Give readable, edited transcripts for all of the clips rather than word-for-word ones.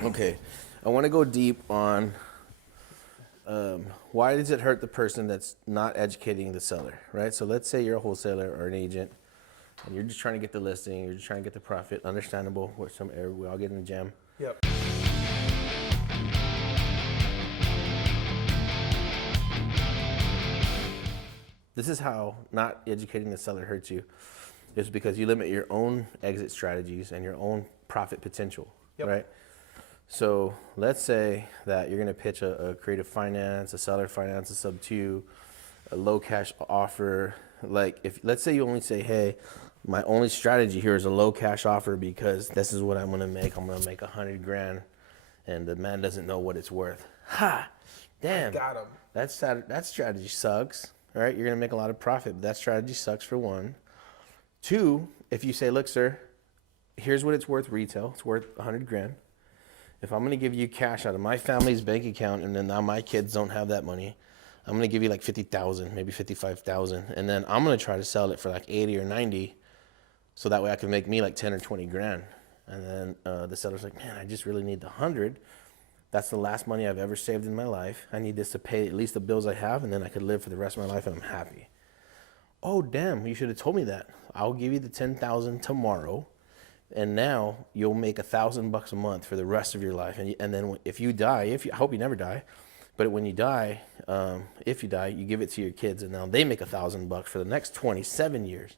Okay, I want to go deep on why does it hurt the person that's not educating the seller, right? So let's say you're a wholesaler or an agent, and you're just trying to get the listing, you're just trying to get the profit. Understandable. We all get in the jam. Yep. This is how not educating the seller hurts you. It's because you limit your own exit strategies and your own profit potential, Yep. right? So let's say that you're going to pitch a creative finance, a seller finance, a sub two, a low cash offer. Like if let's say you only say, hey, my only strategy here is a low cash offer because this is what I'm going to make. I'm going to make 100 grand, and the man doesn't know what it's worth. Ha! Damn. Got him. That strategy sucks, right? You're going to make a lot of profit, but that strategy sucks for one. Two, if you say, look, sir, here's what it's worth retail. It's worth 100 grand. If I'm going to give you cash out of my family's bank account and then now my kids don't have that money, I'm going to give you like 50,000, maybe 55,000. And then I'm going to try to sell it for like 80 or 90. So that way I can make me like 10 or 20 grand. And then the seller's like, man, I just really need the 100. That's the last money I've ever saved in my life. I need this to pay at least the bills I have, and then I could live for the rest of my life and I'm happy. Oh, damn, you should have told me that. I'll give you the 10,000 tomorrow. And now you'll make $1,000 a month for the rest of your life. And then if you die, I hope you never die, but when you die, if you die, you give it to your kids, and now they make $1,000 for the next 27 years.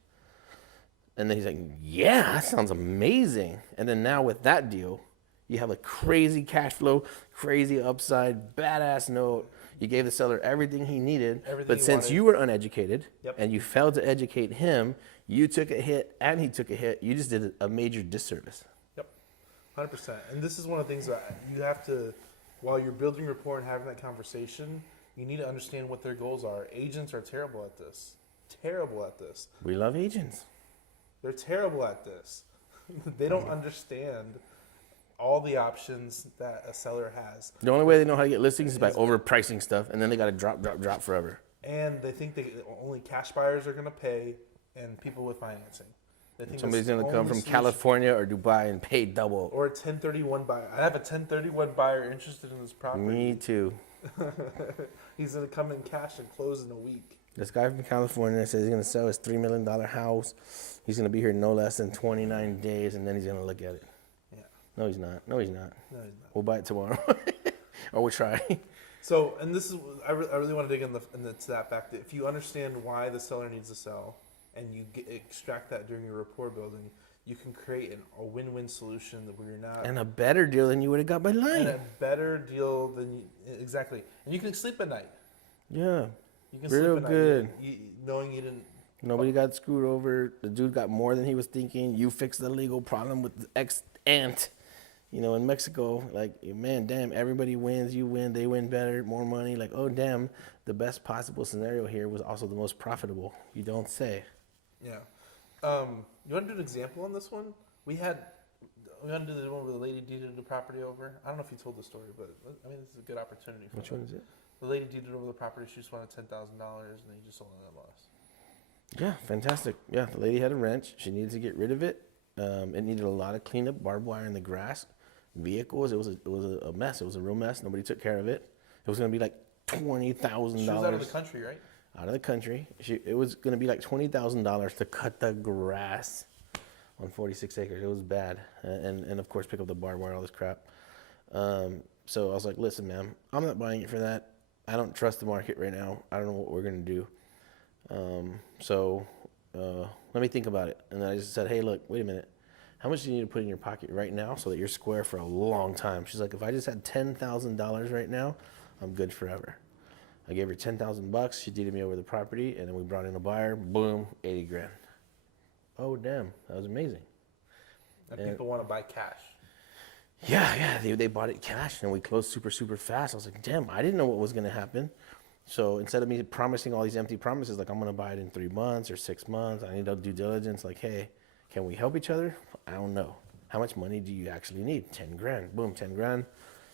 And then he's like, yeah, that sounds amazing. And then now with that deal, you have a crazy cash flow, crazy upside, badass note. You gave the seller everything he needed, but since you were uneducated and you failed to educate him, you took a hit and he took a hit. You just did a major disservice. Yep. 100%. And this is one of the things that you have to, while you're building rapport and having that conversation, you need to understand what their goals are. Agents are terrible at this. Terrible at this. We love agents. They're terrible at this. They don't understand all the options that a seller has. The only way they know how to get listings is by overpricing stuff, and then they got to drop forever. And they think only cash buyers are going to pay and people with financing. They think somebody's going to come from California or Dubai and pay double. Or a 1031 buyer. I have a 1031 buyer interested in this property. Me too. He's going to come in cash and close in a week. This guy from California says he's going to sell his $3 million house. He's going to be here no less than 29 days, and then he's going to look at it. Yeah. No, he's not. No, he's not. No, he's not. We'll buy it tomorrow. Or we'll try. So, and this is, I really want to dig into that fact that if you understand why the seller needs to sell and you extract that during your rapport building, you can create a win-win solution where you're not... And a better deal than you would have got by lying. And a better deal than... Exactly. And you can sleep at night. Yeah. You can real sleep at good. Night, knowing you didn't... Nobody got screwed over. The dude got more than he was thinking. You fixed the legal problem with the ex-aunt. You know, in Mexico, like, man, damn, everybody wins. You win. They win better, more money. Like, oh, damn, the best possible scenario here was also the most profitable. You don't say. Yeah. You want to do an example on this one? We want to do the one where the lady deeded the property over. I don't know if you told the story, but I mean, this is a good opportunity for Which one is it? The lady deeded over the property. She just wanted $10,000, and then you just sold it at a loss. Yeah, fantastic. Yeah, the lady had a wrench. She needed to get rid of it. It needed a lot of cleanup, barbed wire in the grass, vehicles. It was a mess. It was a real mess. Nobody took care of it. It was going to be like $20,000. She was out of the country, right? Out of the country. It was going to be like $20,000 to cut the grass on 46 acres. It was bad. And of course, pick up the barbed wire, all this crap. So I was like, listen, ma'am, I'm not buying it for that. I don't trust the market right now. I don't know what we're going to do. Let me think about it. And then I just said, hey, look, wait a minute. How much do you need to put in your pocket right now so that you're square for a long time? She's like, if I just had $10,000 right now, I'm good forever. I gave her $10,000. She deeded me over the property, and then we brought in a buyer. Boom, 80 grand. Oh, damn, that was amazing. And people want to buy cash. Yeah, they bought it cash, and we closed super, super fast. I was like, damn, I didn't know what was going to happen. So instead of me promising all these empty promises, like I'm going to buy it in 3 months or 6 months, I need to do diligence. Like, hey, can we help each other? I don't know. How much money do you actually need? 10 grand. Boom, 10 grand.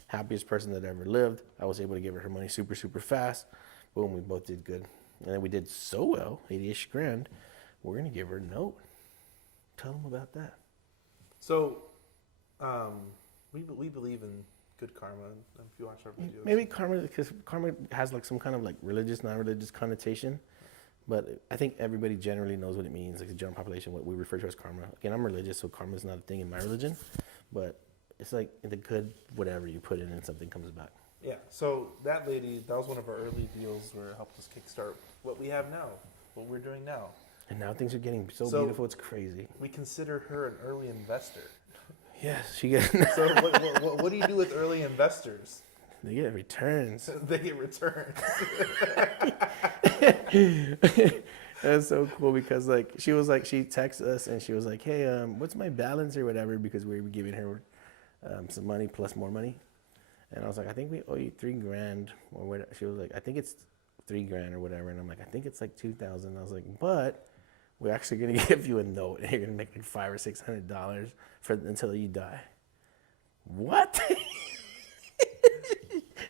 Happiest person that ever lived. I was able to give her money super, super fast. Boom, we both did good. And then we did so well, 80-ish grand, we're going to give her a note. Tell them about that. So we believe in good karma. And if you watch our videos, Maybe karma, because karma has like some kind of like religious, non-religious connotation. But I think everybody generally knows what it means, like the general population, what we refer to as karma. Again, I'm religious, so karma is not a thing in my religion. But it's like the good, whatever you put in and something comes back. yeah. So that lady, that was one of our early deals where it helped us kickstart what we have now, what we're doing now. And now things are getting so beautiful, it's crazy. We consider her an early investor. Yes, she gets. So what do you do with early investors? They get returns. They get returns. That's so cool because like she texted us and she was like, hey, what's my balance or whatever, because we were giving her some money plus more money. And I was like, I think we owe you $3,000 or whatever. She was like, I think it's $3,000 or whatever. And I'm like, I think it's like 2,000. I was like, but we're actually gonna give you a note and you're gonna make like $500 or $600 until you die. What?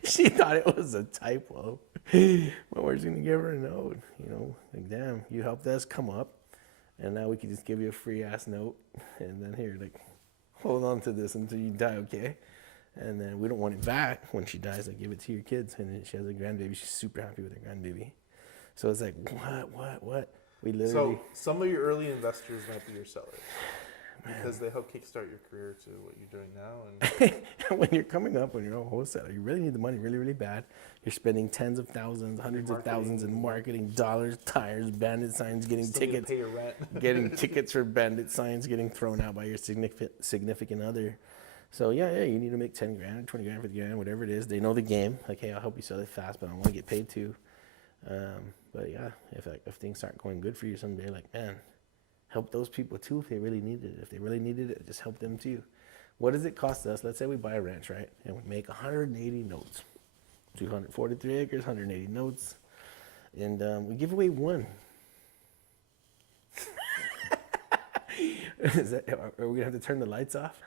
She thought it was a typo. But we're just gonna give her a note, you know, like, damn, you helped us come up, and now we can just give you a free ass note, and then here, like, hold on to this until you die, okay? And then we don't want it back when she dies. Like, give it to your kids, and then she has a grandbaby. She's super happy with her grandbaby. So it's like, what? We literally. So some of your early investors might be your sellers. Because they help kickstart your career to what you're doing now. And when you're coming up, when you're a wholesaler, you really need the money really, really bad. You're spending tens of thousands, hundreds of thousands in marketing, dollars, tires, bandit signs, getting tickets, pay your rent. getting tickets for bandit signs, getting thrown out by your significant other. So yeah, you need to make $10,000, $20,000, $50,000, whatever it is. They know the game. Like, hey, I'll help you sell it fast, but I want to get paid too. But yeah, if things start going good for you someday, like, man, help those people too if they really needed it. If they really needed it, just help them too. What does it cost us? Let's say we buy a ranch, right? And we make 180 notes. 243 acres, 180 notes. And we give away one. Are we going to have to turn the lights off?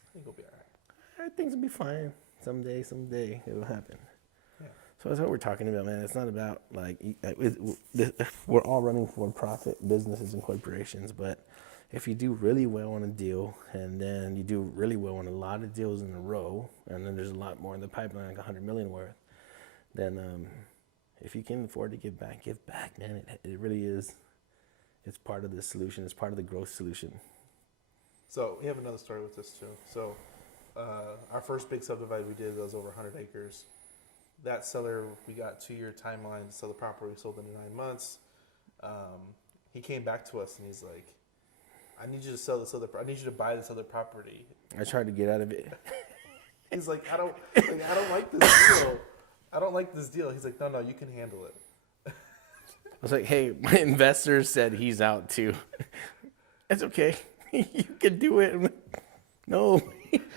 I think we'll be all right. Things will be fine. Someday it'll happen. Yeah. So that's what we're talking about, man. It's not about like we're all running for profit businesses and corporations, but if you do really well on a deal and then you do really well on a lot of deals in a row, and then there's a lot more in the pipeline, like 100 million worth, then if you can afford to give back, man. It really is. It's part of the solution. It's part of the growth solution. So we have another story with this too. So our first big subdivide we did was over 100 acres. That seller, we got 2-year timeline to sell the property. We sold in 9 months. He came back to us and he's like, I need you to sell this other. I need you to buy this other property. I tried to get out of it. He's like, I don't like this deal. I don't like this deal. He's like, no, you can handle it. I was like, hey, my investor said he's out too. It's okay. You can do it. I'm like, no,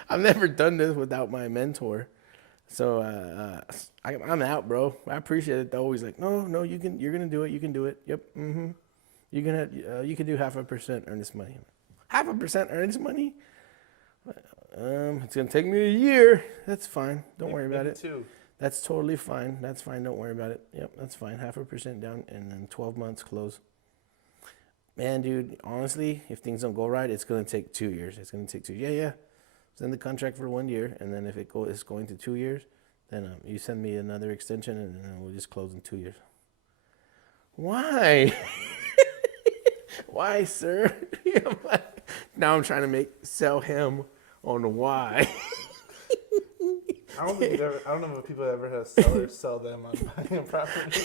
I've never done this without my mentor. So I'm out, bro. I appreciate it though. He's like, no, you're gonna do it. You can do it. Yep. Mm-hmm. You can do 0.5% earnest money. 0.5% earnest money? It's gonna take me a year. That's fine. Don't worry about it. 2. That's totally fine. That's fine. Don't worry about it. Yep, that's fine. 0.5% down, and then 12 months close. Man, dude, honestly, if things don't go right, it's gonna take 2 years. It's gonna take 2. Yeah. Send the contract for 1 year, and then if it's going to 2 years, then you send me another extension, and then we'll just close in 2 years. Why? Why, sir? Now I'm trying to sell him on why. I don't know if people ever had sellers sell them on buying a property.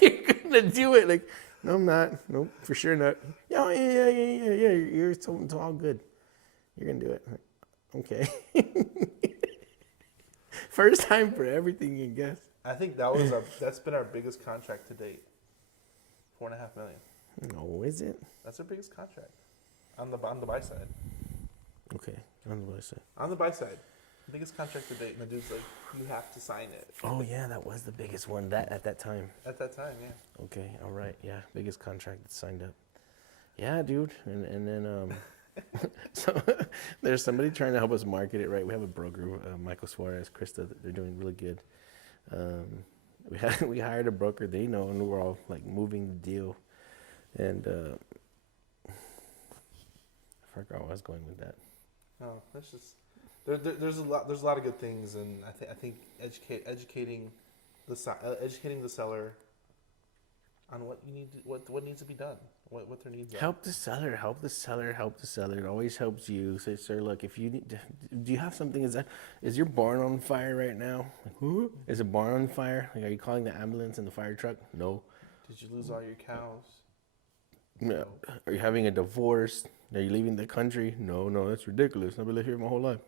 You're gonna do it? Like, no, I'm not. Nope, for sure not. Yeah. You're it's all good. You're gonna do it. Okay. First time for everything, I guess. I think that's been our biggest contract to date. $4.5 million. No, is it? That's our biggest contract on the buy side. Okay, on the buy side. On the buy side, biggest contract to date, and the dude's like, "You have to sign it." Oh yeah, that was the biggest one. At that time. At that time, yeah. Okay, all right, yeah, biggest contract that signed up. Yeah, dude, and then so there's somebody trying to help us market it, right? We have a broker, Michael Suarez, Krista. They're doing really good. We hired a broker. They know, and we're all like moving the deal. And I forgot where I was going with that. No, that's just There's a lot. There's a lot of good things, and I think educating educating the seller on what you need, what needs to be done, what their needs are. Help the seller, help the seller, help the seller. It always helps you. Say, sir, look, if you need, do you have something? Is your barn on fire right now? Like, who? Is a barn on fire? Like, are you calling the ambulance and the fire truck? No. Did you lose all your cows? No. Are you having a divorce? Are you leaving the country? No, no, that's ridiculous. I've been living here my whole life.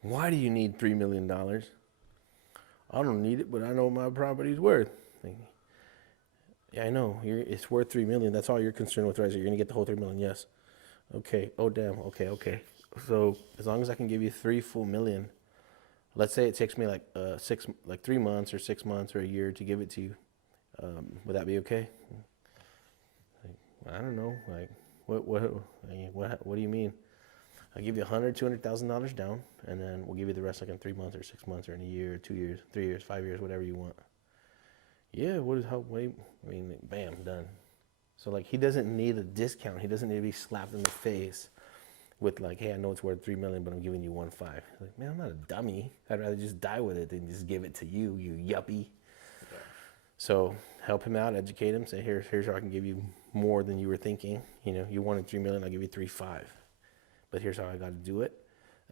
Why do you need $3 million? I don't need it, but I know what my property's worth. Like, yeah, I know. It's worth $3 million. That's all you're concerned with, right? So you're gonna get the whole $3 million. Yes. Okay. Oh damn. Okay. Okay. So as long as I can give you 3 full million, let's say it takes me like 3 months or 6 months or a year to give it to you. Would that be okay? Like, I don't know. Like what do you mean? I'll give you $200,000 down, and then we'll give you the rest like in 3 months or 6 months or in a year, 2 years, 3 years, 5 years, whatever you want. Yeah, I mean, bam, done. So like he doesn't need a discount. He doesn't need to be slapped in the face with like, hey, I know it's worth $3 million, but I'm giving you 1.5. Like, man, I'm not a dummy. I'd rather just die with it than just give it to you, you yuppie. Yeah. So help him out, educate him, say, here's how I can give you more than you were thinking. You know, you wanted $3 million, I'll give you 3.5. But here's how I got to do it.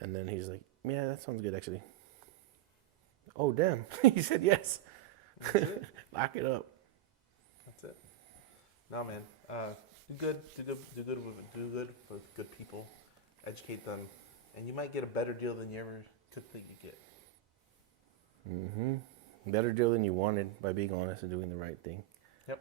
And then he's like, yeah, that sounds good actually. Oh damn. He said yes. Lock it up. That's it. No, man. Do good with good people. Educate them, and you might get a better deal than you ever could think you'd get. Better deal than you wanted by being honest and doing the right thing. Yep.